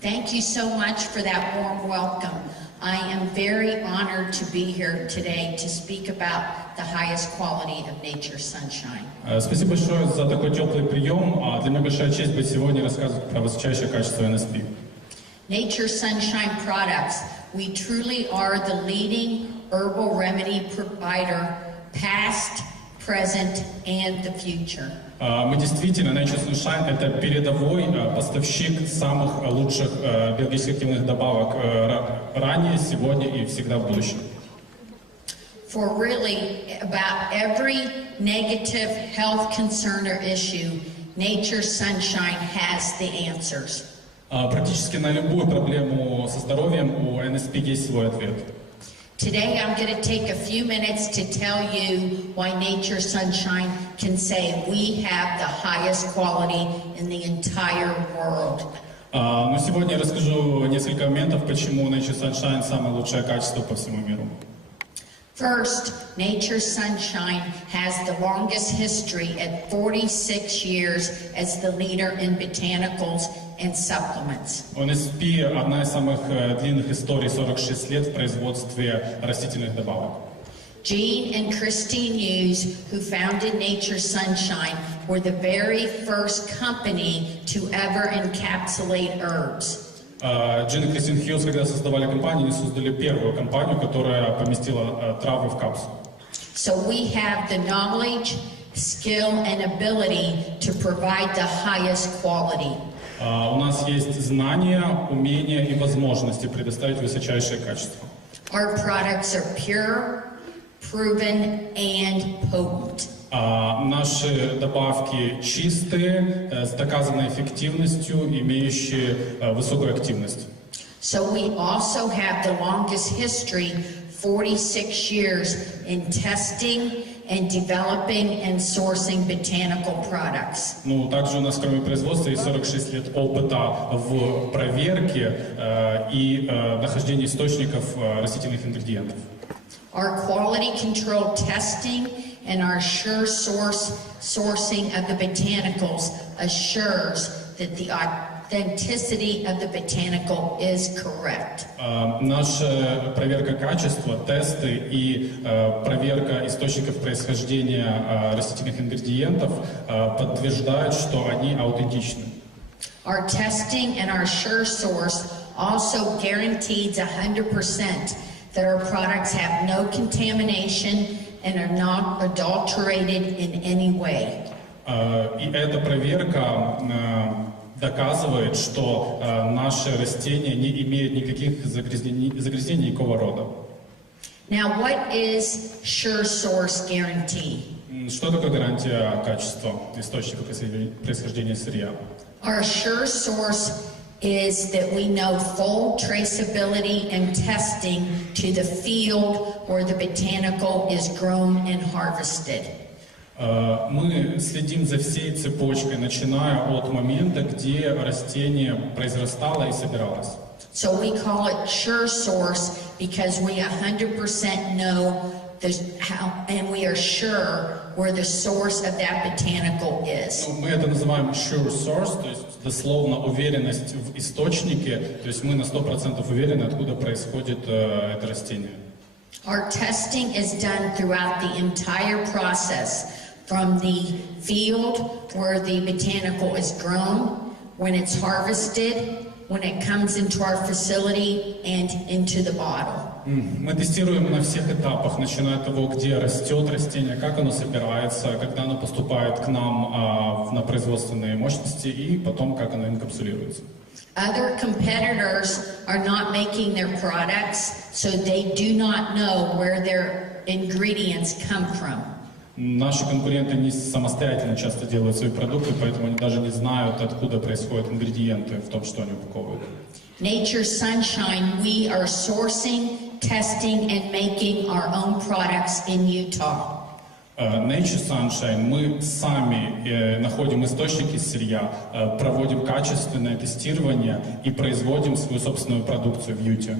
Thank you so much for that warm welcome. I am very honored to be here today to speak about the highest quality of nature's sunshine. Спасибо большое за такой теплый прием. Для меня большая честь быть сегодня и рассказывать про высочайшее качество NSP. Nature's Sunshine Products. We truly are the leading herbal remedy provider, past, present, and the future. Мы действительно, Nature's Sunshine, это передовой поставщик самых лучших биологически активных добавок ранее, сегодня и всегда в будущем. For really about every negative health concern or issue, Nature's Sunshine has the answers. Практически на любую проблему со здоровьем у NSP есть свой ответ. Today I'm going to take a few minutes to tell you why Nature's Sunshine can say we have the highest quality in the entire world. Но сегодня я расскажу несколько моментов, почему Nature's Sunshine самое лучшее качество по всему миру. First, Nature's Sunshine has the longest history at 46 years as the leader in botanicals and supplements. У NSP одна из самых длинных историй, 46 лет в производстве растительных добавок. Jean and Christine Hughes, who founded Nature's Sunshine, were the very first company to ever encapsulate herbs. Джин и Кристин Хьюз, когда создавали компанию, они создали первую компанию, которая поместила травы в капсулу. So we have the knowledge, skill, and ability to provide the highest quality. У нас есть знания, умения и возможности предоставить высочайшее качество. Our products are pure, proven, and potent. Наши добавки чистые, с доказанной эффективностью, имеющие высокую активность. So we also have the longest history, 46 years, in testing and developing and sourcing botanical products. Ну, также у нас, кроме производства, есть 46 лет опыта в проверке и нахождении источников растительных ингредиентов. Our quality control testing and our sure sourcing of the botanicals assures that the authenticity of the botanical is correct. Наша проверка качества, тесты и проверка источников происхождения растительных ингредиентов подтверждают, что они аутентичны. Our testing and our sure source also guarantees 100% that our products have no contamination and are not adulterated in any way. И эта проверка доказывает, что наши растения не имеют никаких загрязнений никакого рода. Now, what is sure source guarantee? Что такое гарантия качества источника происхождения сырья? Our sure source is that we know full traceability and testing to the field where the botanical is grown and harvested. Мы следим за всей цепочкой, начиная от момента, где растение произрастало и собиралось. So we call it sure source because we 100% know how, and we are sure where the source of that botanical is. Мы это называем sure source, то есть дословно уверенность в источнике, то есть мы на 100% уверены, откуда происходит это растение. Our testing is done throughout the entire process, from the field where the botanical is grown, when it's harvested, when it comes into our facility, and into the bottle. Мы тестируем на всех этапах, начиная от того, где растет растение, как оно собирается, когда оно поступает к нам на производственные мощности, и потом, как оно инкапсулируется. Other competitors are not making their products, so they do not know where their ingredients come from. Наши конкуренты не самостоятельно часто делают свои продукты, поэтому они даже не знают, откуда происходят ингредиенты в том, что они упаковывают. Nature's Sunshine, we are sourcing, testing, and making our own products in Utah. Nature's Sunshine, мы сами находим источники сырья, проводим качественное тестирование и производим свою собственную продукцию в Юте.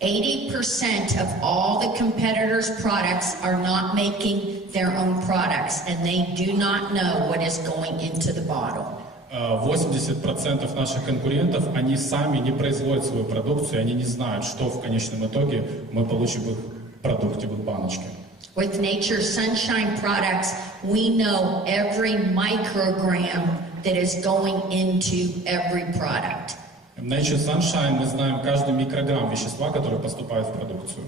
80% of all the competitors' products are not making their own products, and they do not know what is going into the bottle. 80% наших конкурентов, они сами не производят свою продукцию, они не знают, что в конечном итоге мы получим в их продукте, в их баночке. With Nature Sunshine products, we know every microgram that is going into every product. В Nature Sunshine мы знаем каждый микрограмм вещества, который поступает в продукцию.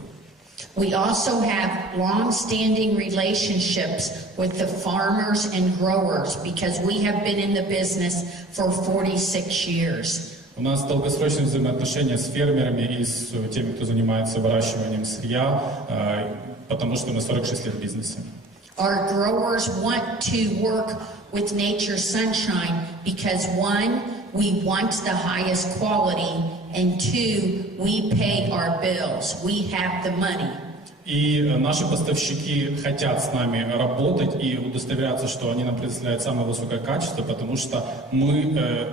We also have long-standing relationships with the farmers and growers because we have been in the business for 46 years. У нас долгосрочные взаимоотношения с фермерами и с теми, кто занимается выращиванием сырья, потому что мы 46 лет в бизнесе. Our growers want to work with Nature Sunshine because one, we want the highest quality, and two, we pay our bills. We have the money. И наши поставщики хотят с нами работать и удостоверяться, что они нам предоставляют самое высокое качество, потому что мы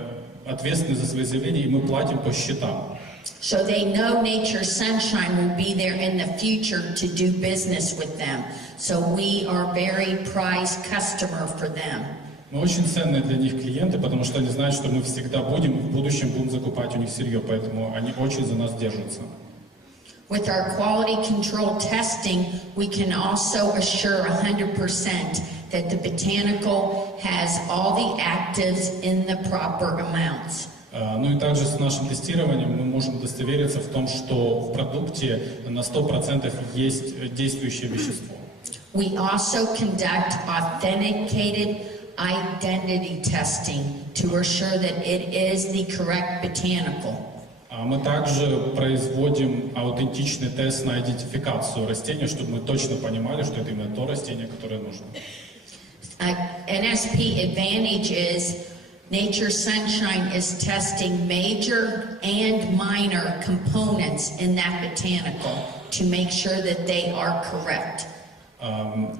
ответственны за свои заявления и мы платим по счетам. So they know Nature Sunshine will be there in the future to do business with them. So we are very prized customer for them. Мы очень ценные для них клиенты, потому что они знают, что мы всегда будем, в будущем будем закупать у них сырье, поэтому они очень за нас держатся. With our quality control testing, we can also assure 100% that the botanical has all the actives in the proper amounts. Ну и также с нашим тестированием мы можем удостовериться в том, что в продукте на 100% есть действующее вещество. We also conduct authenticated identity testing to assure that it is the correct botanical. Мы также производим аутентичный тест на идентификацию растения, чтобы мы точно понимали, что это именно то растение, которое нужно. NSP advantage is Nature Sunshine is testing major and minor components in that botanical to make sure that they are correct.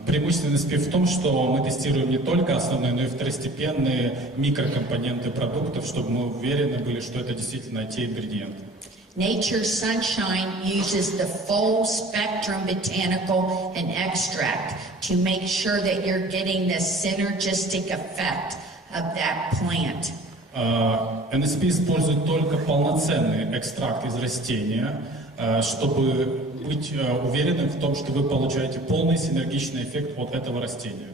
Преимущество NSP в том, что мы тестируем не только основные, но и второстепенные микрокомпоненты продуктов, чтобы мы уверены были, что это действительно те ингредиенты. Nature Sunshine uses the full spectrum botanical and extract to make sure that you're getting the synergistic effect of that plant. NSP использует только полноценный экстракт из растения, чтобы быть уверенным в том, что вы получаете полный синергичный эффект от этого растения.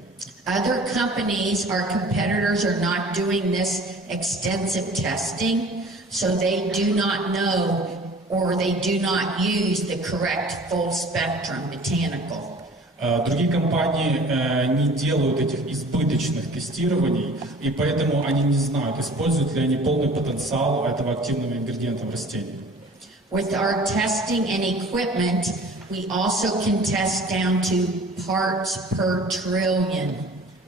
Other companies, our competitors, are not doing this extensive testing, so they do not know or they do not use the correct full spectrum botanical. Другие компании не делают этих избыточных тестирований, и поэтому они не знают, используют ли они полный потенциал этого активного ингредиента в растении. With our testing and equipment, we also can test down to parts per trillion.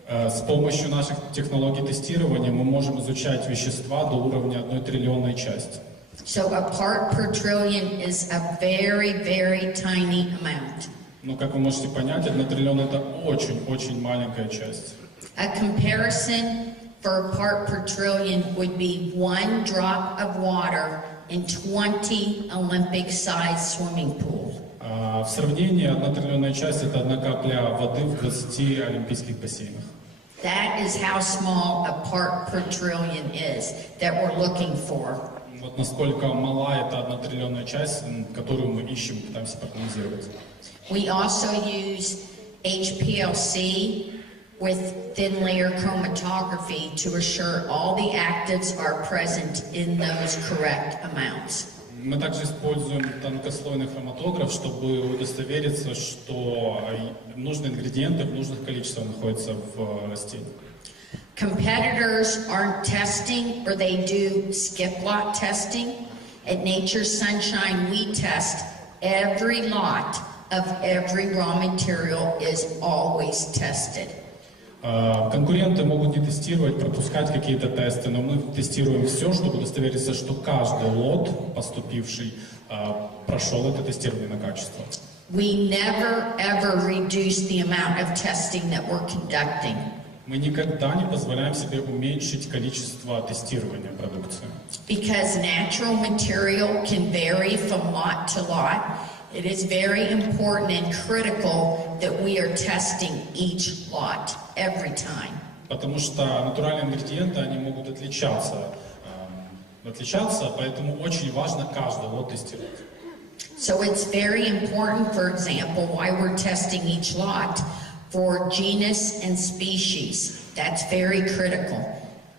С помощью наших технологий тестирования мы можем изучать вещества до уровня 1 триллионной части. So a part per trillion is a very, very tiny amount. Но, как вы можете понять, 1 триллион — это очень-очень маленькая часть. A comparison for a part per trillion would be 1 drop of water in 20 Olympic-sized swimming pools. В сравнении 1 триллионная часть — это 1 капля воды в 20 олимпийских бассейнах. That is how small a part per trillion is that we're looking for. Вот насколько мала эта 1 триллионная часть, которую мы ищем, пытаемся проанализировать. We also use HPLC with thin layer chromatography to assure all the actives are present in those correct amounts. Мы также используем тонкослойный хроматограф, чтобы удостовериться, что нужные ингредиенты в нужных количествах находятся в растении. Competitors aren't testing, or they do skip lot testing. At Nature Sunshine, we test every lot of every raw material is always tested. Конкуренты могут не тестировать, пропускать какие-то тесты, но мы тестируем все, чтобы удостовериться, что каждый лот, поступивший, прошел это тестирование на качество. We never ever reduce the amount of testing that we're conducting. Мы никогда не позволяем себе уменьшить количество тестирования продукции. Because natural material can vary from lot to lot, it is very important and critical that we are testing each lot every time. потому что натуральные ингредиенты, они могут отличаться, поэтому очень важно каждый лот тестировать. So it's very important, for example, why we're testing each lot for genus and species. That's very critical.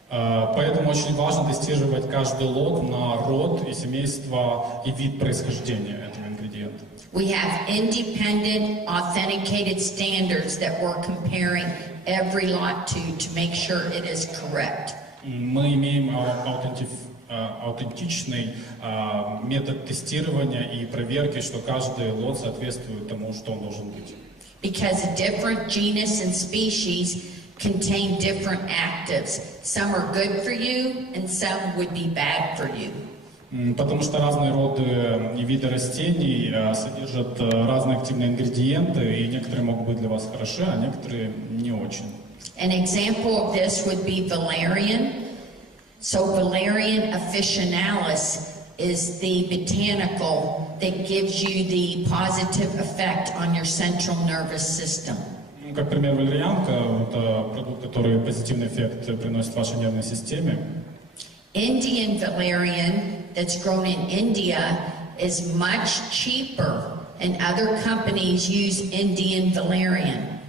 Поэтому очень важно тестировать каждый лот на род и семейство и вид происхождения этого ингредиента. We have independent, authenticated standards that we're comparing every lot to make sure it is correct. Мы имеем аутентичный метод тестирования и проверки, что каждый лот соответствует тому, что он должен быть. Because different genus and species contain different actives. Some are good for you and some would be bad for you. Потому что разные роды и виды растений содержат разные активные ингредиенты, и некоторые могут быть для вас хороши, а некоторые не очень. An example of this would be valerian. So valerian officinalis is the botanical that gives you the positive effect on your central nervous system. Как пример, валерьянка – это продукт, который позитивный эффект приносит вашей нервной системе. Indian valerian that's grown in India is much cheaper, and other companies use Indian valerian.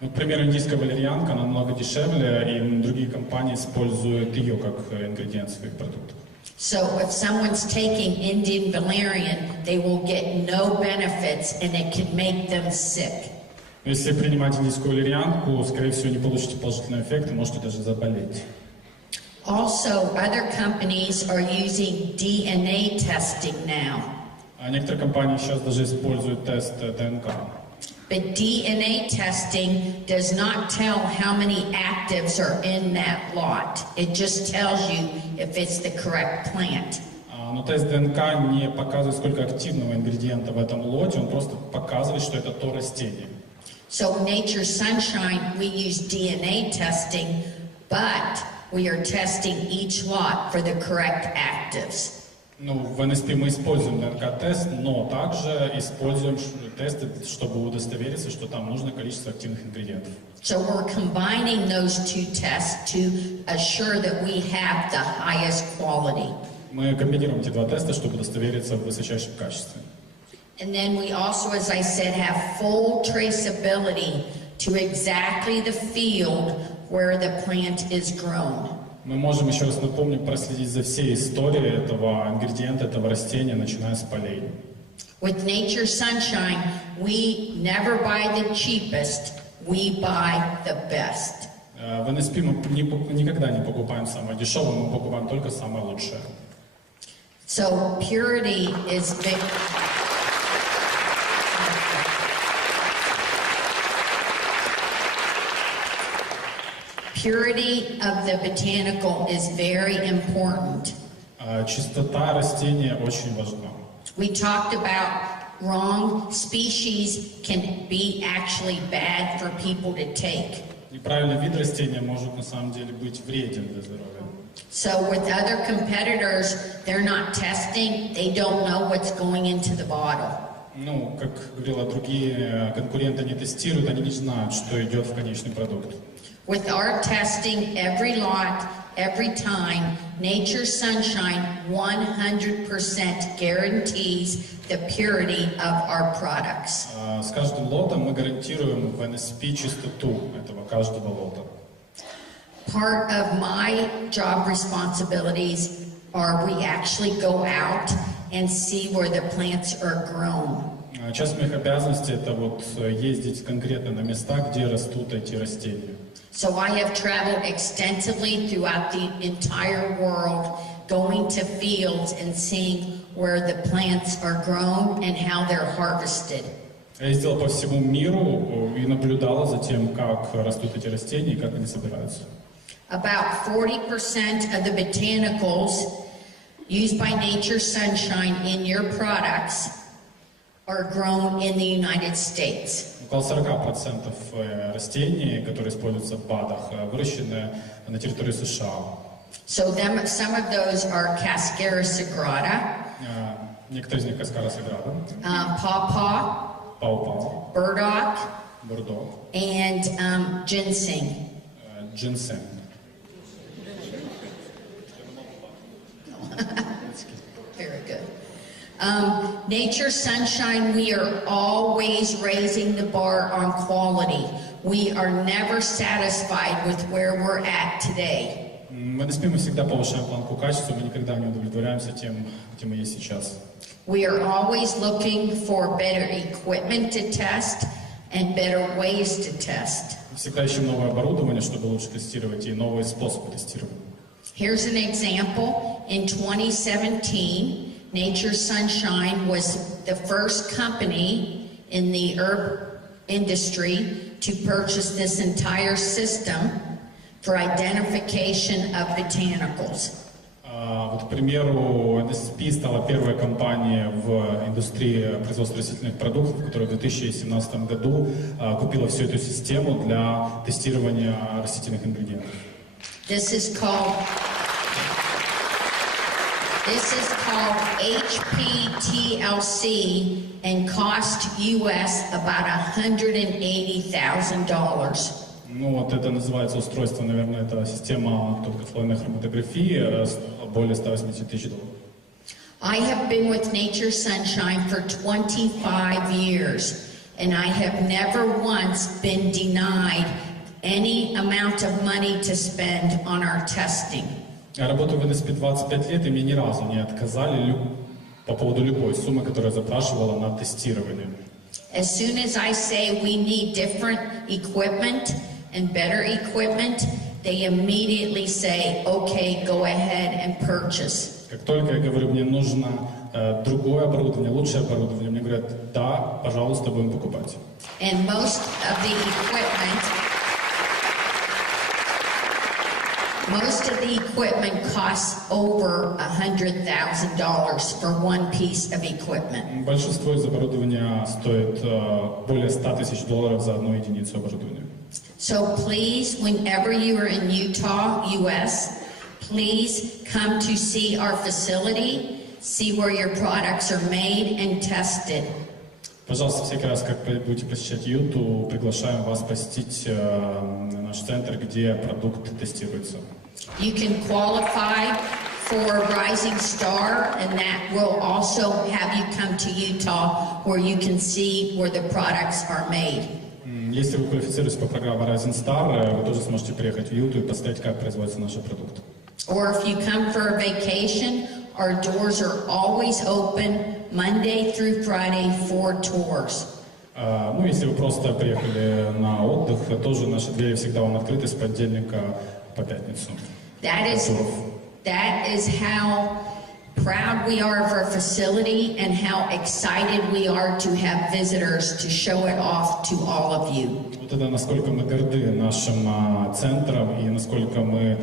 Например, индийская валерьянка намного дешевле, и другие компании используют ее как ингредиент в своих продуктах. So if someone's taking Indian valerian, they will get no benefits, and it can make them sick. Если принимать индийскую валерьянку, скорее всего, не получите положительный эффект и можете даже заболеть. Also, other companies are using DNA testing now. Некоторые компании сейчас даже используют тест ДНК. But DNA testing does not tell how many actives are in that lot. It just tells you if it's the correct plant. Но тест ДНК не показывает, сколько активного ингредиента в этом лоте, он просто показывает, что это то растение. So in Nature's Sunshine, we use DNA testing, but we are testing each lot for the correct actives. Ну, в NSP мы используем ДНК-тест, но также используем тесты, чтобы удостовериться, что там нужное количество активных ингредиентов. So we're combining those two tests to assure that we have the highest quality. Мы комбинируем эти два теста, чтобы удостовериться в высочайшем качестве. And then we also, as I said, have full traceability to exactly the field where the plant is grown. Мы можем, еще раз напомню, проследить за всей историей этого ингредиента, этого растения, начиная с полей. With Nature's Sunshine, we never buy the cheapest, we buy the best. В NSP мы никогда не покупаем самое дешевое, мы покупаем только самое лучшее. So purity is big. Purity of the botanical is very important. Чистота растения очень важна. We talked about wrong species can be actually bad for people to take. Неправильный вид растения может на самом деле быть вреден для здоровья. So with other competitors, they're not testing, they don't know what's going into the bottle. Ну, как говорила, другие конкуренты не тестируют, они не знают, что идет в конечный продукт. With our testing, every lot, every time, Nature's Sunshine 100% guarantees the purity of our products. С каждым лотом мы гарантируем в NSP чистоту этого каждого лота. Part of my job responsibilities are we actually go out and see where the plants are grown. Часть моих обязанностей это вот ездить конкретно на места, где растут эти растения. So I have traveled extensively throughout the entire world, going to fields and seeing where the plants are grown and how they're harvested. Я ездила по всему миру и наблюдала за тем, как растут эти растения и как они собираются. About 40% of the botanicals used by Nature's Sunshine in your products are grown in the United States. Около 40% растений, которые используются в БАДах, выращены на территории США. So some of those are Cascara sagrada, Некоторые из них Cascara sagrada, pawpaw, пау-пау, burdock, бурдок, and ginseng. ginseng. Very good. Nature Sunshine, we are always raising the bar on quality. We are never satisfied with where we're at today. В NSP мы всегда повышаем планку качества, мы никогда не удовлетворяемся тем, где мы есть сейчас. We are always looking for better equipment to test and better ways to test. Всегда ищем новое оборудование, чтобы лучше тестировать, и новые способы тестирования. Here's an example. In 2017, Nature Sunshine was the first company in the herb industry to purchase this entire system for identification of botanicals. Вот, к примеру, NSP стала первой компанией в индустрии производства растительных продуктов, которая в 2017 году купила всю эту систему для тестирования растительных ингредиентов. This is called HPTLC and cost US about $180,000. Ну вот это называется устройство, наверное, это система тонкослойной хроматографии, более $180 тысяч. I have been with Nature Sunshine for 25 years, and I have never once been denied any amount of money to spend on our testing. Я работаю в NSP 25 лет, и мне ни разу не отказали по поводу любой суммы, которую я запрашивала на тестирование. As soon as I say we need different equipment and better equipment, they immediately say, okay, go ahead and purchase. Как только я говорю, мне нужно другое оборудование, лучшее оборудование, мне говорят, да, пожалуйста, будем покупать. And most of the equipment costs over $100,000 for one piece of equipment. Большинство из оборудования стоит более $100 тысяч за одну единицу оборудования. So please, whenever you are in Utah, US, please come to see our facility, see where your products are made and tested. Пожалуйста, всякий раз, как будете посещать Юту, приглашаем вас посетить наш центр, где продукт тестируется. You can qualify for Rising Star, and that will also have you come to Utah, where you can see where the products are made. Если вы квалифицируетесь по программе Rising Star, вы тоже сможете приехать в Юту и посмотреть, как производятся наши продукты. Or if you come for a vacation, our doors are always open Monday through Friday for tours. Ну, если вы просто приехали на отдых, тоже наши двери всегда вам открыты с понедельника по пятницу. That is how proud we are of our facility and how excited we are to have visitors to show it off to all of you. Вот это насколько мы горды нашим центром и насколько мы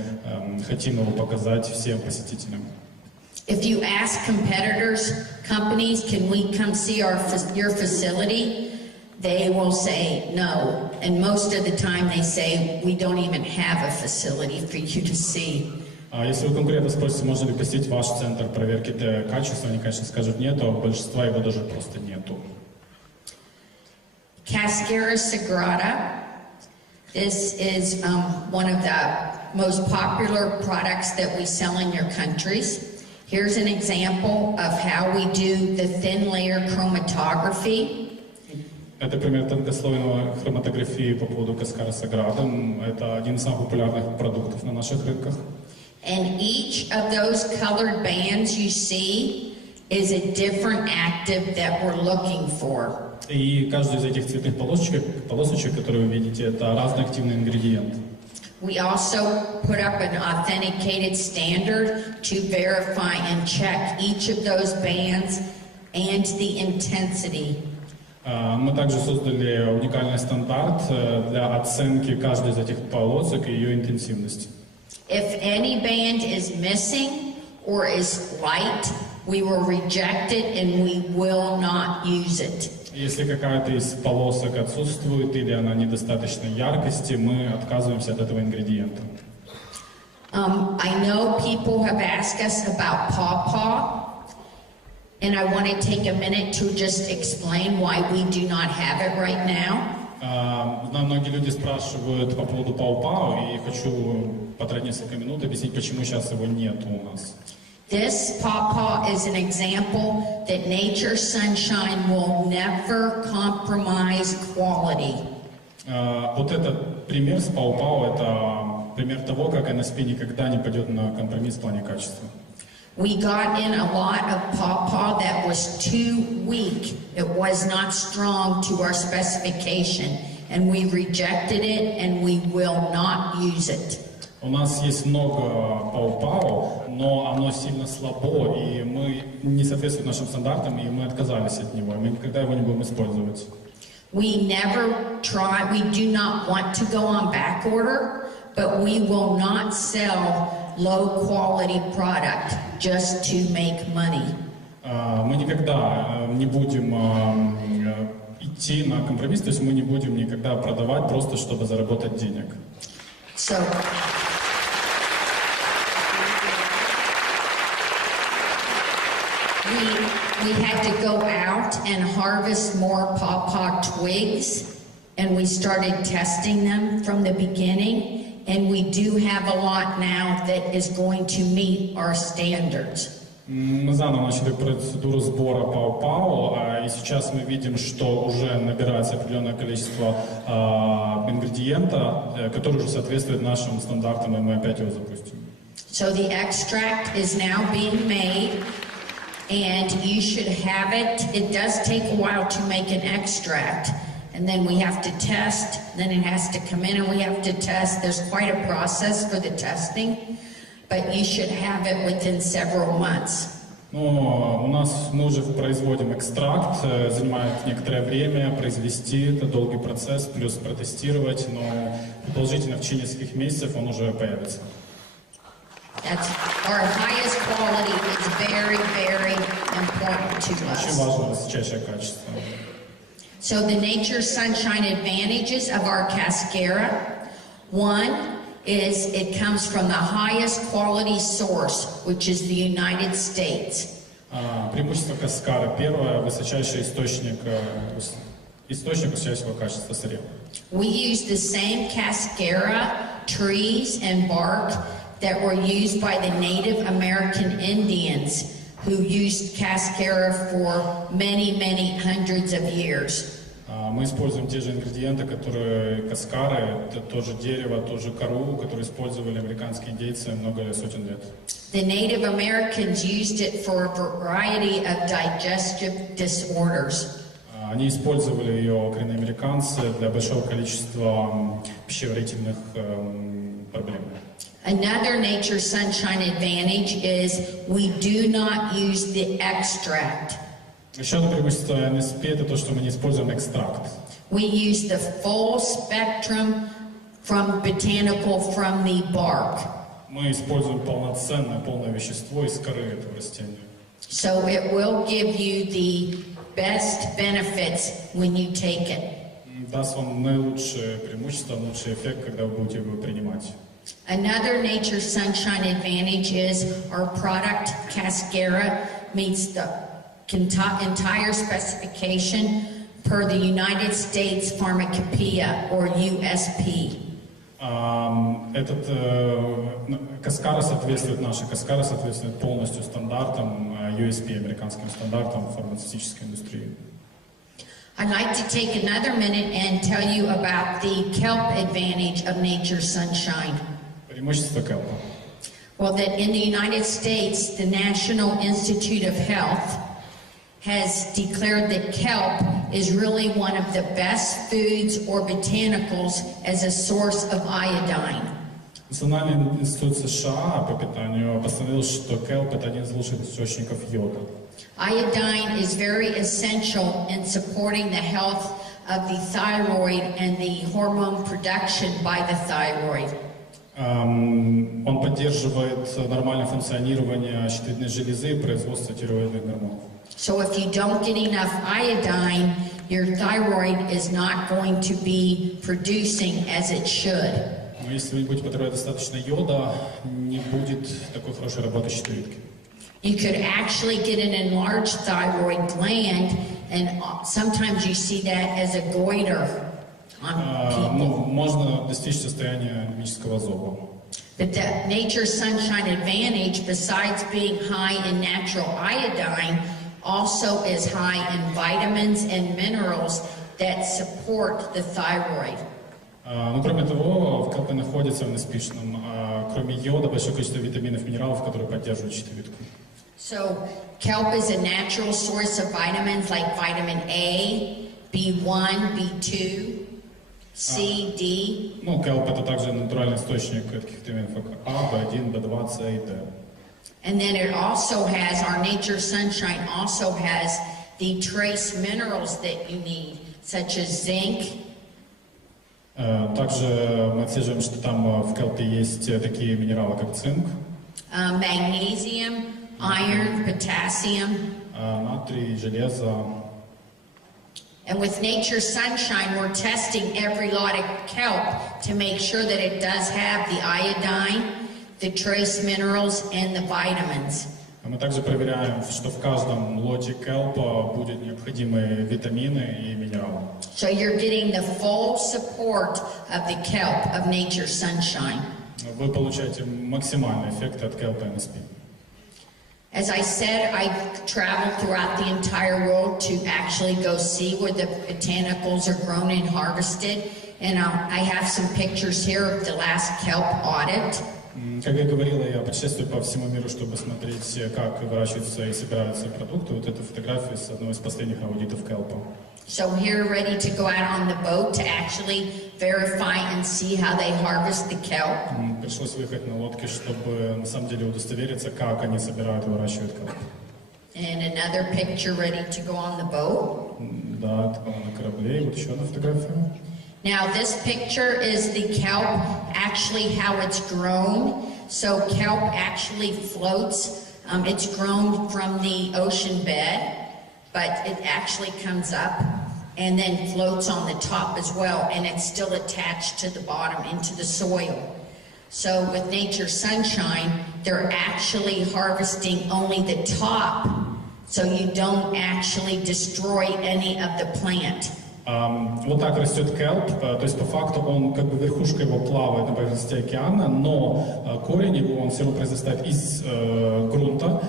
хотим его показать всем посетителям. If you ask companies, can we come see your facility? They will say no. And most of the time they say, we don't even have a facility for you to see. Если вы конкурента спросите, можно ли посетить ваш центр проверки качества, они, конечно, скажут нет, а большинства его даже просто нету. Cascara Sagrada. This is one of the most popular products that we sell in your countries. Here's an example of how we do the thin layer chromatography. Это пример тонкослойной хроматографии по поводу Cascara Sagrada. Это один из самых популярных продуктов на наших рынках. And each of those colored bands you see is a different active that we're looking for. И каждый из этих цветных полосочек, которые вы видите, это разный активный ингредиент. We also put up an authenticated standard to verify and check each of those bands and the intensity. Мы также создали уникальный стандарт для оценки каждой из этих полосок и ее интенсивности. If any band is missing or is light, we will reject it and we will not use it. Если какая-то из полосок отсутствует или она недостаточной яркости, мы отказываемся от этого ингредиента. I know people have asked us about pawpaw, and I want to take a minute to just explain why we do not have it right now. Многие люди спрашивают по поводу пау-пау, и хочу потратить несколько минут объяснить, почему сейчас его нет у нас. This pawpaw is an example that nature sunshine will never compromise quality. Вот этот пример с пау-пау, это пример того, как NSP никогда не пойдет на компромисс в плане качества. We got in a lot of pawpaw that was too weak. It was not strong to our specification, and we rejected it, and we will not use it. У нас есть много пау-пау, но оно сильно слабо, и мы не соответствует нашим стандартам, и мы отказались от него, и мы никогда его не будем использовать. We do not want to go on back order, but we will not sell low quality product just to make money. Мы никогда не будем идти на компромисс, то есть мы не будем никогда продавать просто, чтобы заработать денег. So, we had to go out and harvest more pawpaw twigs, and we started testing them from the beginning, and we do have a lot now that is going to meet our standards. Мы заново начали процедуру сбора пау-пау, и сейчас мы видим, что уже набирается определенное количество ингредиента, который уже соответствует нашим стандартам, и мы опять его запустим. So the extract is now being made, and you should have it. It does take a while to make an extract, and then we have to test, then it has to come in and we have to test. There's quite a process for the testing, but you should have it within several months. Ну, мы уже производим экстракт, занимает некоторое время произвести, это долгий процесс, плюс протестировать, но продолжительно в течение нескольких месяцев он уже появится. That's our highest quality is very, very important to us. Очень важно высочайшее качество. So the nature sunshine advantages of our cascara, one is it comes from the highest quality source, which is the United States. Преимущество каскары. Первое, высочайший источник высочайшего качества сырья. We use the same cascara, trees and bark that were used by the Native American Indians who used cascara for many, many hundreds of years. Мы используем те же ингредиенты, которые каскары, это тоже дерево, тоже кору, которые использовали американские индейцы много сотен лет. The Native Americans used it for a variety of digestive disorders. Они использовали ее, коренные американцы, для большого количества пищеварительных проблем. Another nature sunshine advantage is we do not use the extract. Еще одно преимущество NSP это то, что мы не используем экстракт. We use the full spectrum from botanical from the bark. Мы используем полное вещество из коры этого растения. So it will give you the best benefits when you take it. Даст вам наилучшее преимущество, лучший эффект, когда вы будете его принимать. Another nature sunshine advantage is our product cascara meets the entire specification per the United States Pharmacopoeia or USP. Наша каскара соответствует полностью стандартам USP, американским стандартам фармацевтической индустрии. I'd like to take another minute and tell you about the kelp advantage of nature sunshine. Преимущество келпа. Well, that in the United States, the National Institute of Health has declared that kelp is really one of the best foods or botanicals as a source of iodine. Национальный институт США по питанию постановил, что келп это один из лучших источников йода. Iodine is very essential in supporting the health of the thyroid and the hormone production by the thyroid. Он поддерживает нормальное функционирование щитовидной железы и производство тиреоидных гормонов. So if you don't get enough iodine, your thyroid is not going to be producing as it should. Но если вы не будете потреблять достаточно йода, не будет такой хорошей работы щитовидки. You could actually get an enlarged thyroid gland, and sometimes you see that as a goiter. on people. Ну, можно достичь состояния анемического зоба. But the Nature's Sunshine Advantage, besides being high in natural iodine, also is high in vitamins and minerals that support the thyroid. Ну, кроме того, в келпе находится в NSP-шном, кроме йода, большое количество витаминов и минералов, которые поддерживают щитовидку. So, kelp is a natural source of vitamins like vitamin A, B1, B2, C, D. Ну, келп это также натуральный источник таких витаминов, как А, B1, B2, С и Д. And then it also has, our Nature's Sunshine also has the trace minerals that you need, such as zinc. Также мы отслеживаем, что там в келпе есть такие минералы, как цинк, Magnesium, iron, potassium. натрий, железо. And with Nature's Sunshine, we're testing every lot of kelp to make sure that it does have the iodine, the trace minerals, and the vitamins. Мы также проверяем, что в каждом лоте келпа будут необходимые витамины и минералы. So you're getting the full support of the kelp of Nature's Sunshine. Вы получаете максимальный эффект от келпа NSP. As I said, I traveled throughout the entire world to actually go see where the botanicals are grown and harvested. And I have some pictures here of the last kelp audit. Как я говорила, я путешествую по всему миру, чтобы смотреть, как выращиваются и собираются продукты. Вот это фотография с одного из последних аудитов келпа. So here, ready to go out on the boat to actually verify and see how they harvest the kelp. Пришлось выехать на лодке, чтобы на самом деле удостовериться, как они собирают и выращивают келп. And another picture ready to go on the boat. Да, это было на корабле. И вот еще одна фотография. Now this picture is the kelp, actually how it's grown. So kelp actually floats. It's grown from the ocean bed, but it actually comes up and then floats on the top as well, and it's still attached to the bottom into the soil. So with Nature's Sunshine, they're actually harvesting only the top, so you don't actually destroy any of the plant. Вот так растет келп, то есть по факту он, как бы верхушка его плавает на поверхности океана, но корень его, он все равно произрастает из грунта.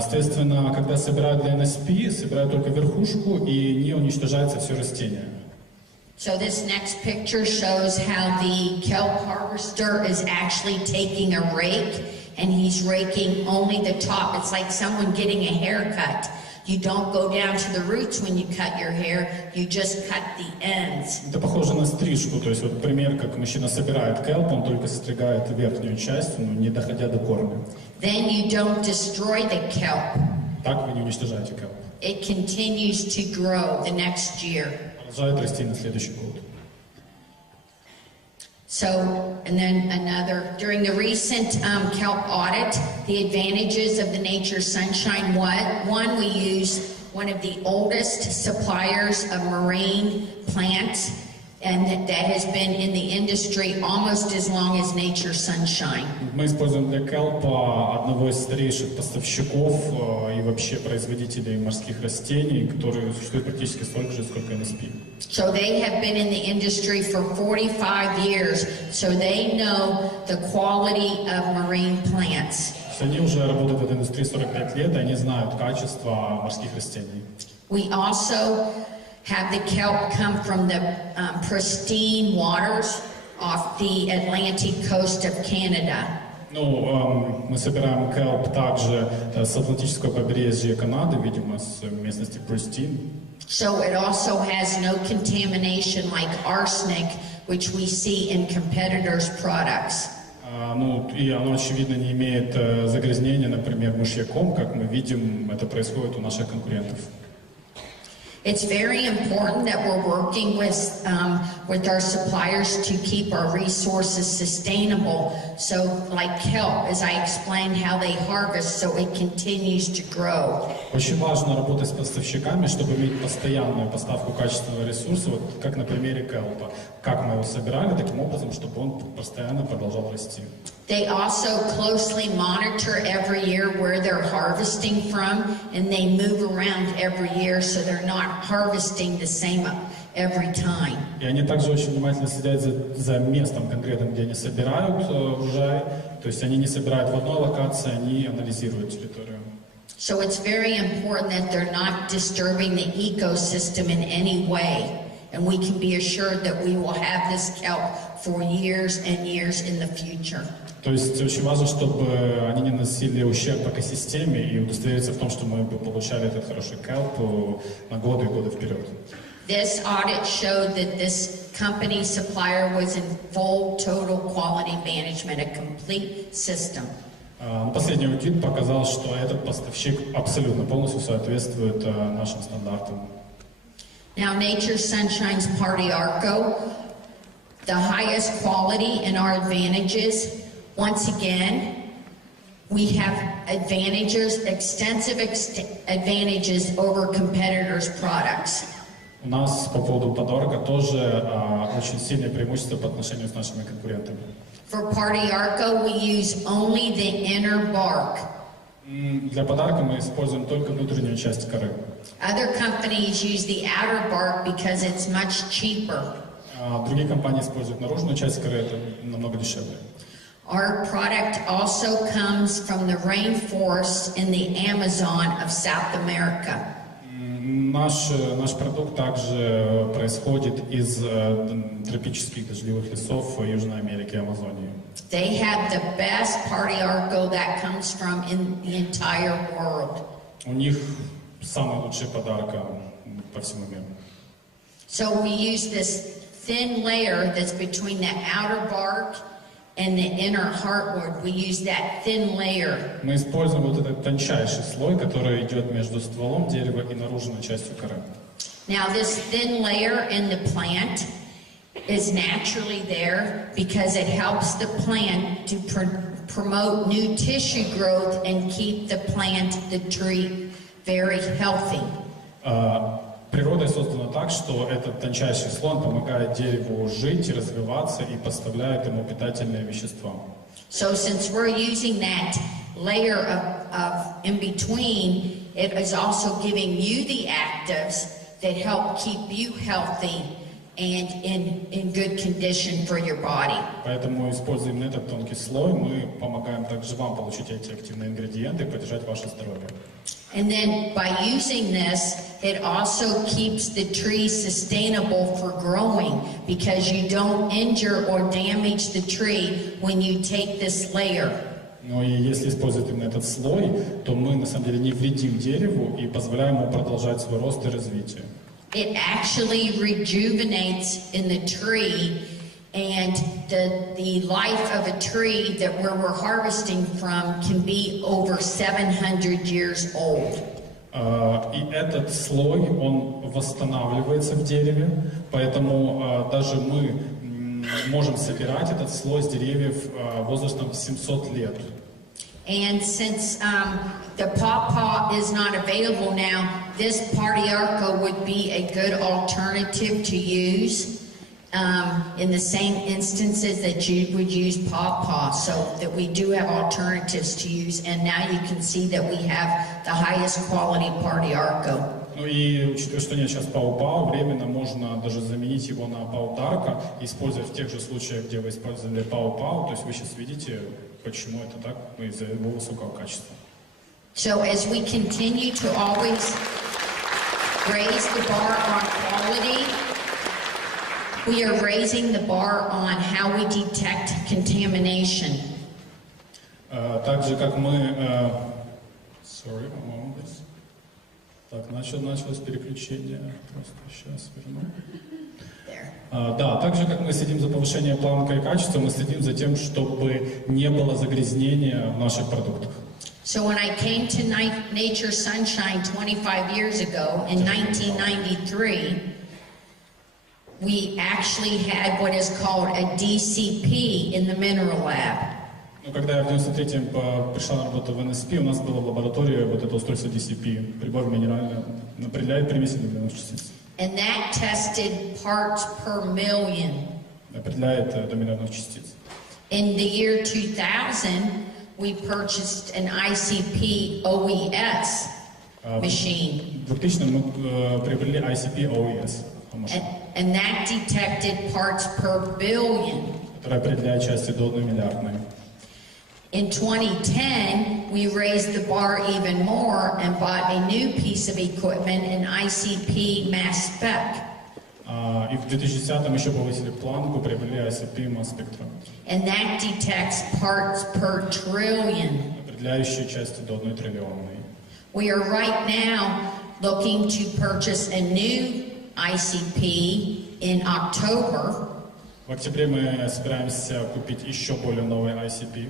Соответственно, когда собирают для NSP, собирают только верхушку и не уничтожается все растение. So this next picture shows how the kelp harvester is actually taking a rake and he's raking only the top. It's like someone getting a haircut. You don't go down to the roots when you cut your hair, you just cut the ends. Это похоже на стрижку, то есть вот пример, как мужчина собирает келп, он только состригает верхнюю часть, но не доходя до корня. Then you don't destroy the kelp. Так вы не уничтожаете келп. It continues to grow the next year. Продолжает расти на следующий год. So, and then another, during the recent kelp audit, the advantages of the Nature's Sunshine, one, we use one of the oldest suppliers of marine plants, and that has been in the industry almost as long as Nature's Sunshine. Мы используем для келпа одного из старейших поставщиков и вообще производителей морских растений, которые существуют практически столько же, сколько NSP. So they have been in the industry for 45 years, so they know the quality of marine plants. Они уже работают в этой индустрии 45 лет, и они знают качество морских растений. We also have the kelp come from the pristine waters off the Atlantic coast of Canada. Ну, мы собираем келп также с Атлантического побережья Канады, видимо, с местности Pristine. So it also has no contamination like arsenic, which we see in competitors' products. Ну, и оно, очевидно, не имеет загрязнения, например, мышьяком, как мы видим, это происходит у наших конкурентов. It's very important that we're working with our suppliers to keep our resources sustainable. So, like kelp, as I explained how they harvest, so it continues to grow. Очень важно работать с поставщиками, чтобы иметь постоянную поставку качественного ресурса, вот как на примере келпа. Как мы его собирали, таким образом, чтобы он постоянно продолжал расти. They also closely monitor every year where they're harvesting from, and they move around every year, so they're not harvesting the same every time. И они также очень внимательно следят за местом конкретным, где они собирают урожай. То есть они не собирают в одной локации, они анализируют территорию. So it's very important that they're not disturbing the ecosystem in any way. And we can be assured that we will have this kelp for years and years in the future. То есть очень важно, чтобы они не наносили ущерб экосистеме и удостовериться в том, что мы бы получали этот хороший kelp на годы и годы вперед. This audit showed that this company supplier was in full total quality management, a complete system. Последний аудит показал, что этот поставщик абсолютно полностью соответствует нашим стандартам. Now, Nature's Sunshine's Party Arco, the highest quality and our advantages. Once again, we have advantages, extensive advantages over competitors' products. У нас по поводу подарка тоже очень сильное преимущество по отношению с нашими конкурентами. For Party Arco, we use only the inner bark. Для подарка мы используем только внутреннюю часть коры. Other companies use the outer bark because it's much cheaper. Другие компании используют наружную часть коры, это намного дешевле. Our product also comes from the rainforests in the Amazon of South America. Наш продукт также происходит из тропических дождевых лесов Южной Америки и Амазонии. They have the best Party Arco that comes from in the entire world. У них самый лучший подарок по всему миру. So we use this thin layer that's between the outer bark and the inner heartwood. We use that thin layer. Мы используем вот этот тончайший слой, который идет между стволом дерева и наружной частью коры. Now this thin layer in the plant is naturally there because it helps the plant to promote new tissue growth and keep the plant, the tree, very healthy. Природой создано так, что этот тончайший слой помогает дереву жить, развиваться и поставляет ему питательные вещества. So since we're using that layer of in between, it is also giving you the actives that help keep you healthy and in good condition for your body. Поэтому, используя именно этот тонкий слой, мы помогаем также вам получить эти активные ингредиенты и поддержать ваше здоровье. And then by using this, it also keeps the tree sustainable for growing because you don't injure or damage the tree when you take this layer. Но и если использовать именно этот слой, то мы на самом деле не вредим дереву и позволяем ему продолжать свой рост и развитие. It actually rejuvenates in the tree, and the life of a tree that where we're harvesting from can be over 700 years old. И этот слой, он восстанавливается в дереве, поэтому даже мы можем собирать этот слой с деревьев возрастом 700 лет. And since the pawpaw is not available now, this Party Arco would be a good alternative to use in the same instances that you would use pawpaw, so that we do have alternatives to use, and now you can see that we have the highest quality Party Arco. Ну и учитывая, что нет сейчас пау-пау, временно можно даже заменить его на пау-тарка, используя в тех же случаях, где вы использовали пау-пау, то есть вы сейчас видите, почему это так, из-за его высокого качества. So as we continue to always raise the bar on quality, we are raising the bar on how we detect contamination. Так же, как мы... Так, началось переключение. Просто сейчас верну. Да, так же, как мы следим за повышением планка и качества, мы следим за тем, чтобы не было загрязнения в наших продуктах. So when I came to Nature's Sunshine 25 years ago, in 1993, we actually had what is called a DCP in the mineral lab. Но когда я в 93-м пришла на работу в NSP, у нас была в лаборатории вот это устройство DCP, прибор минеральный, определяет примеси минеральных частиц. And that tested parts per million. Определяет до минеральных частиц. In the year 2000, we purchased an ICP OES, machine. В 2000 мы приобрели ICP OES, And that detected parts per billion. которая определяет части до 1 миллиардной. In 2010, we raised the bar even more and bought a new piece of equipment, an ICP mass spec. И в 2010 еще повысили планку, приобрели ICP Mass Spectrum, And that detects parts per trillion. определяющие части до 1 триллионной. We are right now looking to purchase a new ICP in October. В октябре мы собираемся купить еще более новый ICP,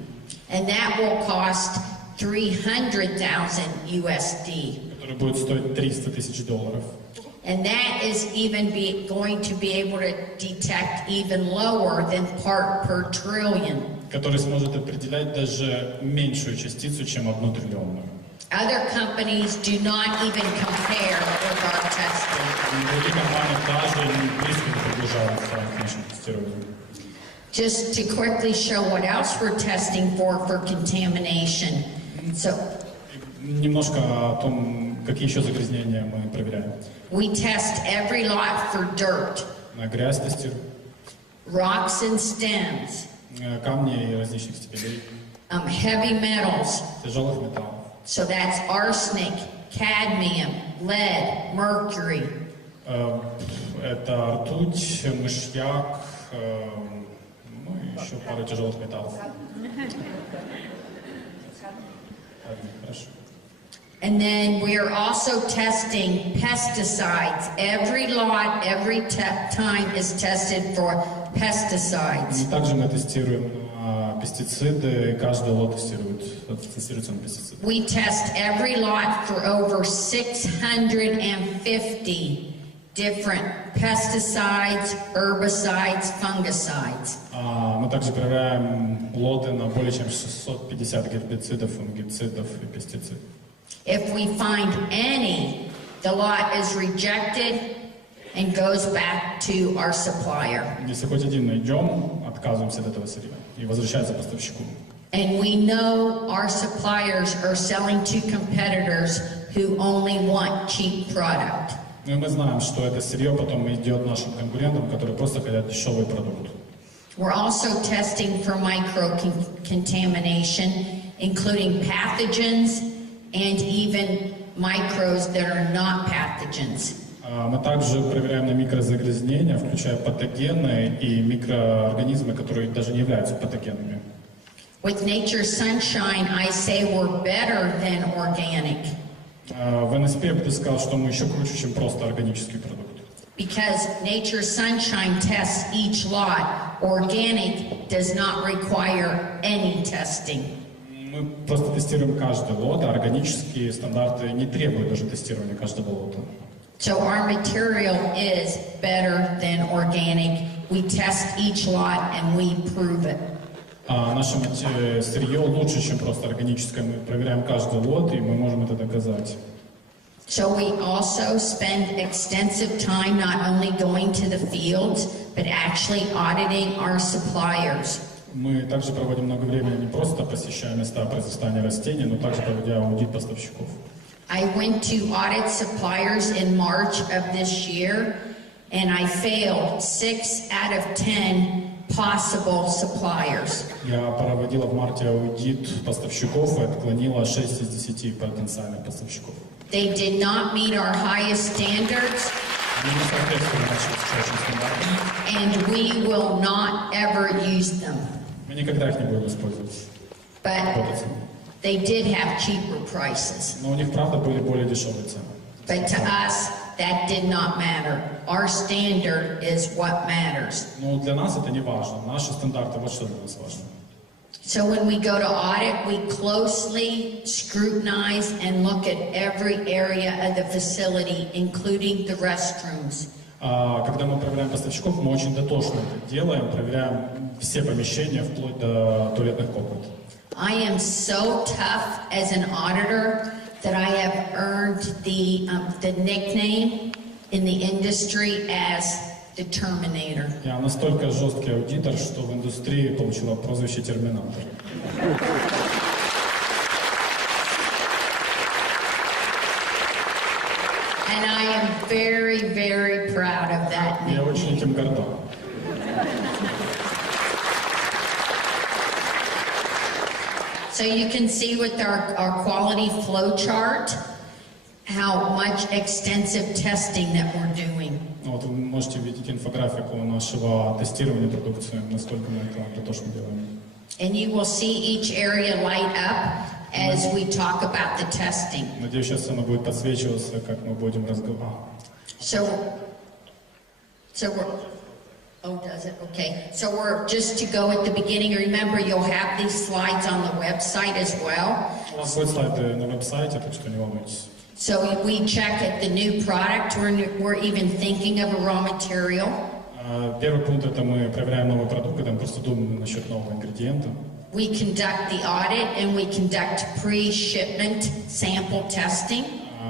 And that will cost $300,000 USD. который будет стоить $300,000. And that is even going to be able to detect even lower than part per trillion. Который сможет определять даже меньшую частицу, чем 1 триллионную. Other companies do not even compare with our testing. Другие компании даже близко не приближаются к нашему тестированию. Just to quickly show what else we're testing for contamination. So Немножко о том, какие еще загрязнения мы проверяем. we test every lot for dirt, На грязь тестируем, rocks and stems, камни различных степеней, heavy metals. тяжелых металлов. So that's arsenic, cadmium, lead, mercury. Это ртуть, мышьяк, ну и еще пару тяжелых металлов. Хорошо. And then we are also testing pesticides. Every lot, every time is tested for pesticides. Также мы тестируем пестициды, каждый лот тестируется на пестициды. We test every lot for over 650 different pesticides, herbicides, fungicides. Мы также проверяем лоты на более чем 650 гербицидов, фунгицидов и пестицидов. If we find any, the lot is rejected and goes back to our supplier. Если хоть один найдем, отказываемся от этого сырья и возвращается поставщику. And we know our suppliers are selling to competitors who only want cheap product. Ну и мы знаем, что это сырье потом идет нашим конкурентам, которые просто хотят дешевый продукт. We're also testing for micro-contamination, including pathogens and even microbes that are not pathogens. Мы также проверяем на микрозагрязнения, включая патогены и микроорганизмы, которые даже не являются патогенами. With Nature's Sunshine, I say we're better than organic. В NSP я бы сказал, что мы еще круче, чем просто органический продукт. Because Nature's Sunshine tests each lot. Organic does not require any testing. Мы просто тестируем каждый лот, а органические стандарты не требуют даже тестирования каждого лота. So our material is better than organic. We test each lot and we prove it. Наше сырье лучше, чем просто органическое. Мы проверяем каждый лот, и мы можем это доказать. So we also spend extensive time not only going to the fields, but actually auditing our suppliers. Мы также проводим много времени не просто посещая места произрастания растений, но также проводя аудит поставщиков. I went to audit suppliers in March of this year, and I failed 6 out of 10 possible suppliers. Я проводила в марте аудит поставщиков и отклонила 6 из 10 потенциальных поставщиков. They did not meet our highest standards, Они не соответствуют нашим высочайшим стандартам. and we will not ever use them. Мы никогда их не будем использовать. But Работать. they did have cheaper prices. Но у них, правда, были более дешевые цены. But to us, that did not matter. Our standard is what matters. Но для нас это не важно. Наши стандарты, вот что для нас важно. So when we go to audit, we closely scrutinize and look at every area of the facility, including the restrooms. Когда мы проверяем поставщиков, мы очень дотошно это делаем, проверяем все помещения, вплоть до туалетных комнат. I am so tough as an auditor that I have earned the nickname in the industry as the Terminator. Я настолько жесткий аудитор, что в индустрии получила прозвище Терминатор. And I am very, very proud of that Я очень nickname. этим горда. So you can see with our quality flow chart how much extensive testing that we're doing. Вот вы можете видеть инфографику нашего тестирования продукции, насколько мы это дотошно делаем. And you will see each area light up as we talk about the testing. Надеюсь, сейчас оно будет подсвечиваться, как мы будем разговаривать. So we're, oh, does it? Okay. So we're just to go at the beginning. Remember, you'll have these slides on the website as well. У нас будут слайды на веб-сайте, так что не волнуйтесь. So we check at the new product. We're even thinking of a raw material. Первый пункт — это мы проверяем новый продукт, когда мы просто думаем насчет нового ингредиента. We conduct the audit and we conduct pre-shipment sample testing.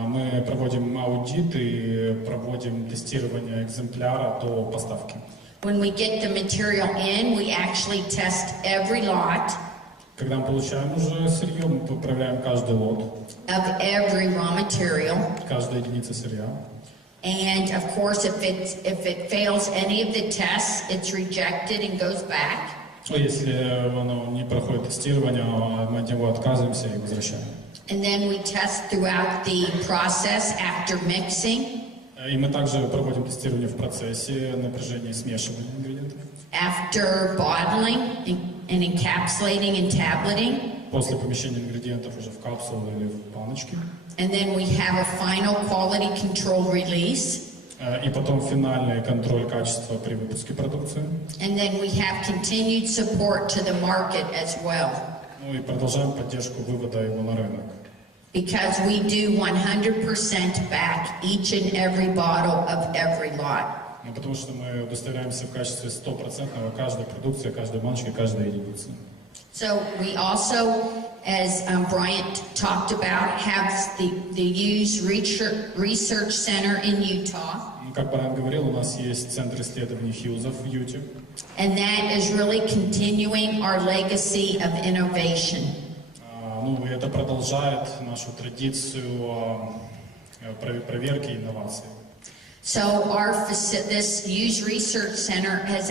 Мы проводим аудит и проводим тестирование экземпляра до поставки. When we get the material in, we actually test every lot Когда мы получаем уже сырье, мы проверяем каждый лот, of every raw material. каждая единица сырья. And of course, if it fails any of the tests, it's rejected and goes back. Если оно не проходит тестирование, мы от него отказываемся и возвращаем. And then we test throughout the process after mixing, И мы также проводим тестирование в процессе напряжения и смешивания ингредиентов. after bottling and encapsulating and tableting. После помещения ингредиентов уже в капсулу или в баночки. And then we have a final quality control release. И потом финальный контроль качества при выпуске продукции. And then we have continued support to the market as well. Ну и продолжаем поддержку вывода его на рынок. Because we do 100% back each and every bottle of every lot. Ну, потому что мы удостоверяемся в качестве 100% каждой продукции, каждой баночки, каждой единицы. So we also, as Bryant talked about, have the Hughes Research Center in Utah. Как Брайан говорил, у нас есть центр исследований Хьюза в Юте. And that is really continuing our legacy of innovation. Ну, и это продолжает нашу традицию проверки и инноваций. So this Hughes Research Center has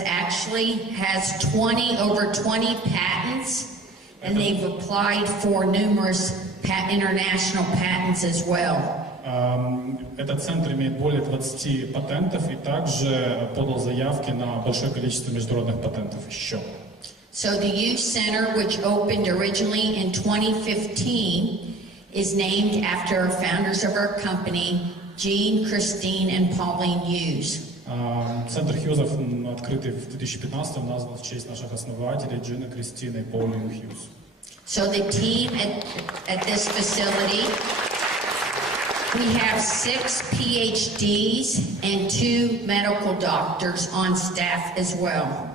over 20 patents, and they've applied for numerous international patents as well. Этот центр имеет более 20 патентов и также подал заявки на большое количество международных патентов еще. So the Hughes Center, which opened originally in 2015, is named after founders of our company, Jean, Christine, and Pauline Hughes. Центр Хьюзов, открытый в 2015-м, назван в честь наших основателей Джина, Кристины и Паулин Хьюз. So the team at this facility, we have 6 PhDs and 2 medical doctors on staff as well.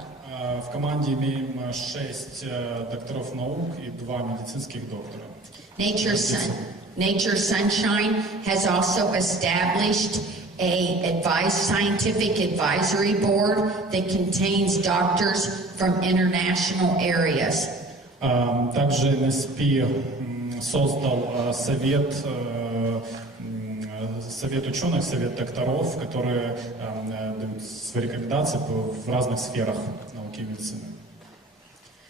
В команде имеем 6 докторов наук и 2 медицинских доктора. Nature Sunshine has also established a scientific advisory board that contains doctors from international areas. Также NSP создал совет ученых, совет докторов, которые дают свои рекомендации в разных сферах науки и медицины.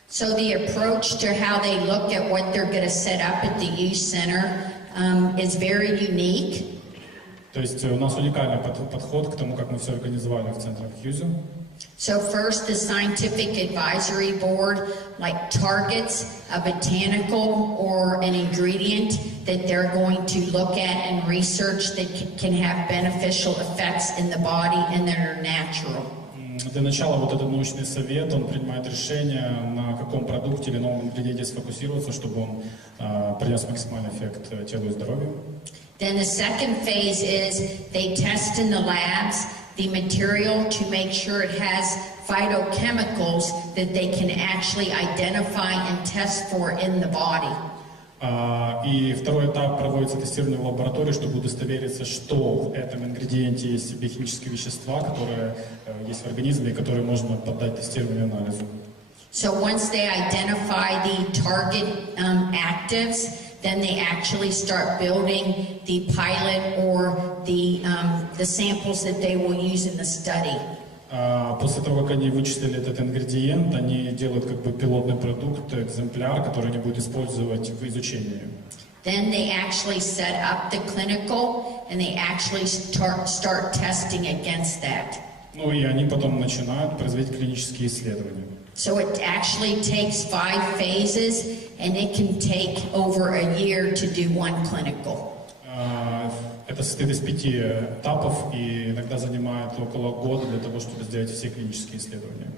So the approach to how they look at what they're going to set up at the Hughes Center is very unique. То есть у нас уникальный подход к тому, как мы все организовали в центре Хьюза. So first, the scientific advisory board targets a botanical or an ingredient that they're going to look at and research that can have beneficial effects in the body and that are natural. Для начала вот этот научный совет, он принимает решение, на каком продукте или новом ингредиенте сфокусироваться, чтобы он принес максимальный эффект телу и здоровью. Then the second phase is they test in the labs the material to make sure it has phytochemicals that they can actually identify and test for in the body. И второй этап проводится тестирование в лаборатории, чтобы удостовериться, что в этом ингредиенте есть биохимические вещества, которые есть в организме, и которые можно поддать тестированию и анализу. So once they identify the target actives, then they actually start building the pilot or the samples that they will use in the study. После того, как они вычислили этот ингредиент, они делают как бы пилотный продукт, экземпляр, который они будут использовать в изучении. Then they actually set up the clinical and they actually start testing against that. Ну и они потом начинают производить клинические исследования. So it actually takes 5 phases and it can take over a year to do one clinical. Это состоит из 5 этапов и иногда занимает около года для того, чтобы сделать все клинические исследования.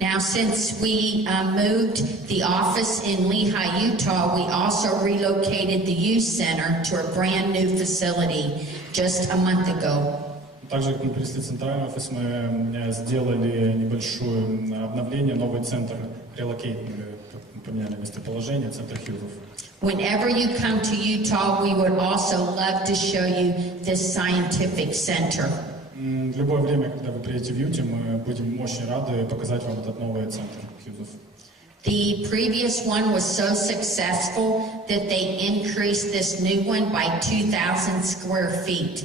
Now, since we moved the office in Lehi, Utah, we also relocated the youth center to a brand new facility just a month ago. Также, как мы перенесли центральный офис, мы сделали небольшое обновление, новый центр, поменяли местоположение, центр Хьюзов. Whenever you come to Utah, we would also love to show you this scientific center. В любое время, когда вы приедете в Юте, мы будем очень рады показать вам этот новый центр Хьюзов. The previous one was so successful that they increased this new one by 2,000 square feet.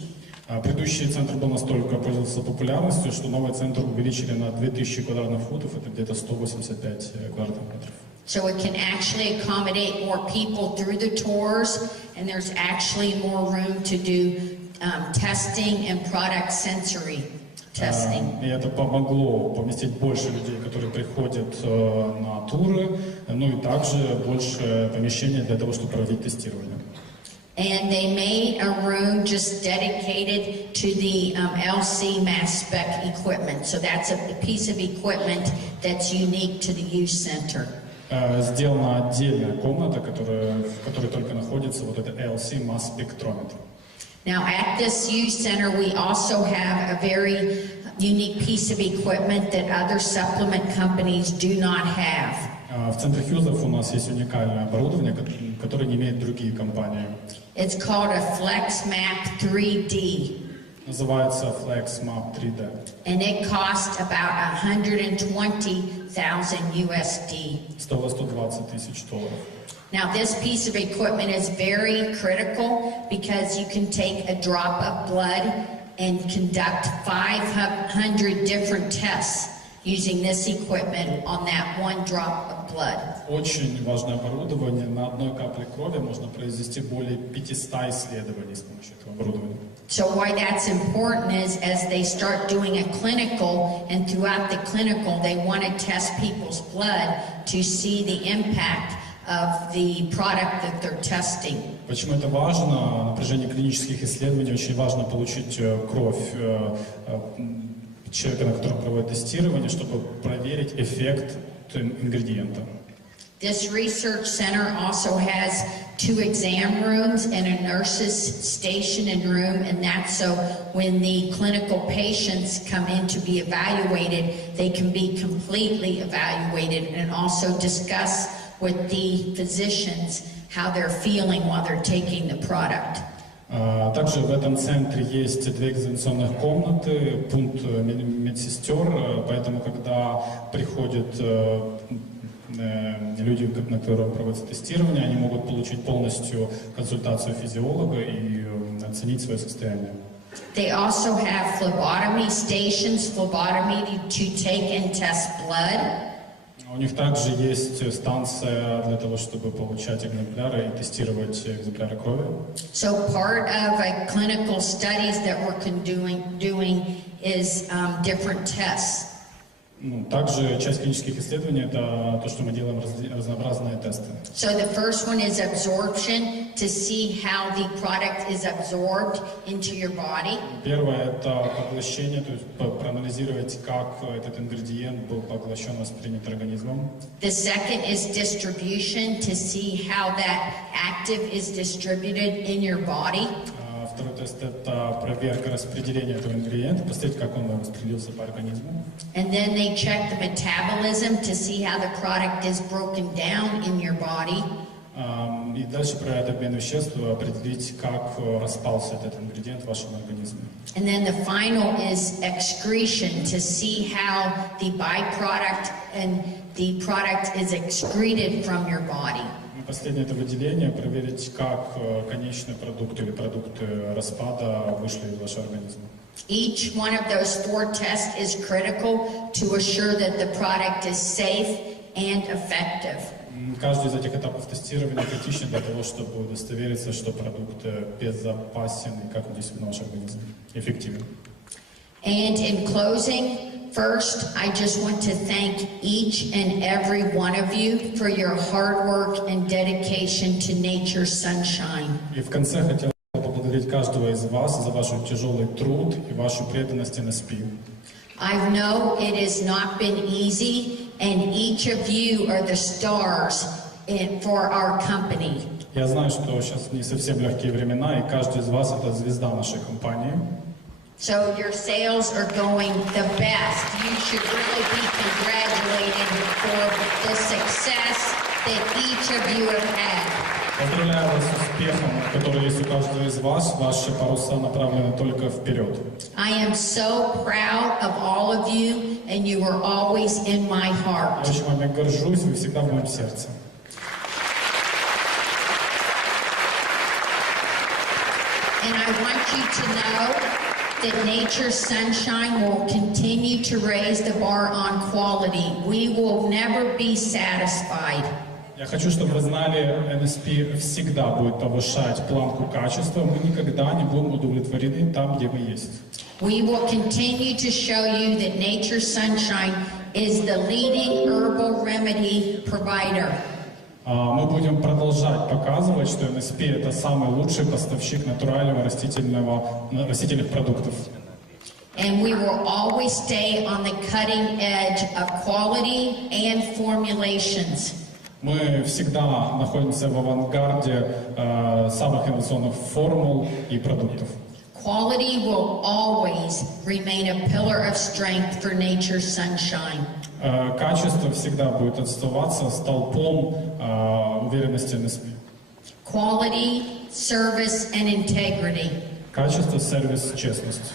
Предыдущий центр был настолько пользовался популярностью, что новый центр увеличили на 2000 квадратных футов, это где-то 185 квадратных метров. So it can actually accommodate more people through the tours, and there's actually more room to do testing and product sensory testing. И это помогло поместить больше людей, которые приходят на туры, ну и также больше помещений для того, чтобы проводить тестирование. And they made a room just dedicated to the LC mass spec equipment. So that's a piece of equipment that's unique to the youth center. Сделана отдельная комната, в которой только находится вот это LC масс спектрометр. Now at this youth center we also have a very unique piece of equipment that other supplement companies do not have. В центре Хьюзов у нас есть уникальное оборудование, которое не имеют другие компании. It's called a FlexMap 3D. Называется FlexMap 3D. And it costs about $120,000 USD. Стоило $120,000. Now this piece of equipment is very critical because you can take a drop of blood and conduct 500 different tests using this equipment on that one drop of blood. Очень важное оборудование. На одной капле крови можно произвести более 500 исследований с помощью этого оборудования. So why that's important is as they start doing a clinical, and throughout the clinical they want to test people's blood to see the impact of the product that they're testing. Почему это важно? На протяжении клинических исследований очень важно получить кровь человека, на котором проводят тестирование, чтобы проверить эффект ингредиента. This research center also has 2 exam rooms and a nurse's station and room, and that's so when the clinical patients come in to be evaluated, they can be completely evaluated and also discuss with the physicians how they're feeling while they're taking the product. Также в этом центре есть 2 экзаменационных комнаты, пункт медсестер, поэтому когда приходят люди, на которых проводится тестирование, они могут получить полностью консультацию физиолога и оценить свое состояние. They also have phlebotomy stations, phlebotomy to take and test blood. У них также есть станция для того, чтобы получать экземпляры и тестировать экземпляры крови. So part of a clinical studies that we're doing is different tests. Также часть клинических исследований это то, что мы делаем разнообразные тесты. So the first one is absorption to see how the product is absorbed into your body. Первое это поглощение, то есть проанализировать, как этот ингредиент был поглощен, воспринят организмом. The second is distribution to see how that active is distributed in your body. Второй тест это проверка распределения этого ингредиента, посмотреть, как он распределился по организму. And then they check the metabolism to see how the product is broken down in your body. И дальше проверять обмен веществ, определить, как распался этот ингредиент в вашем организме. And then the final is excretion to see how the byproduct and the product is excreted from your body. последнее это выделение, проверить, как конечный продукт или продукты распада вышли из вашего организма. Each one of those 4 tests is critical to assure that the product is safe and effective. Каждый из этих этапов тестирования критичен для того, чтобы удостовериться, что продукт безопасен и как он действует на ваш организм, эффективен. And in closing, first, I just want to thank each and every one of you for your hard work and dedication to nature's sunshine. И в конце хотел поблагодарить каждого из вас за ваш тяжелый труд и вашу преданность NSP. I know it has not been easy, and each of you are the stars for our company. Я знаю, что сейчас не совсем легкие времена, и каждый из вас это звезда нашей компании. So your sales are going the best. You should really be congratulated for the success that each of you have had. Поздравляю вас с успехом, который есть у каждого из вас. Ваши паруса направлены только вперед. I am so proud of all of you, and you are always in my heart. Я очень вами горжусь, вы всегда в моем сердце. And I want you to know that nature's sunshine will continue to raise the bar on quality. We will never be satisfied. Я хочу, чтобы вы знали, NSP всегда будет повышать планку качества. Мы никогда не будем удовлетворены там, где мы есть. We will continue to show you that nature's sunshine is the leading herbal remedy provider. Мы будем продолжать показывать, что NSP это самый лучший поставщик натурального растительных продуктов. And we will always stay on the cutting edge of quality and formulations. Мы всегда находимся в авангарде самых инновационных формул и продуктов. Quality will always remain a pillar of strength for nature's sunshine. Качество всегда будет оставаться столпом уверенности NSP. Quality, service, and integrity. Качество, сервис, честность.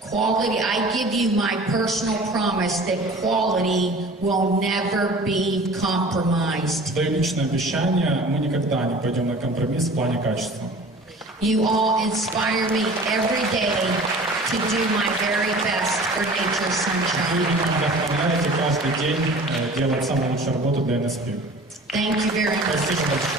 Quality, I give you my personal promise that quality will never be compromised. Даю личное обещание, мы никогда не пойдем на компромисс в плане качества. You all inspire me every day to do my very best for nature's sunshine. Вы вдохновляете каждый день делать самую лучшую работу для NSP. Thank you very much. Спасибо большое.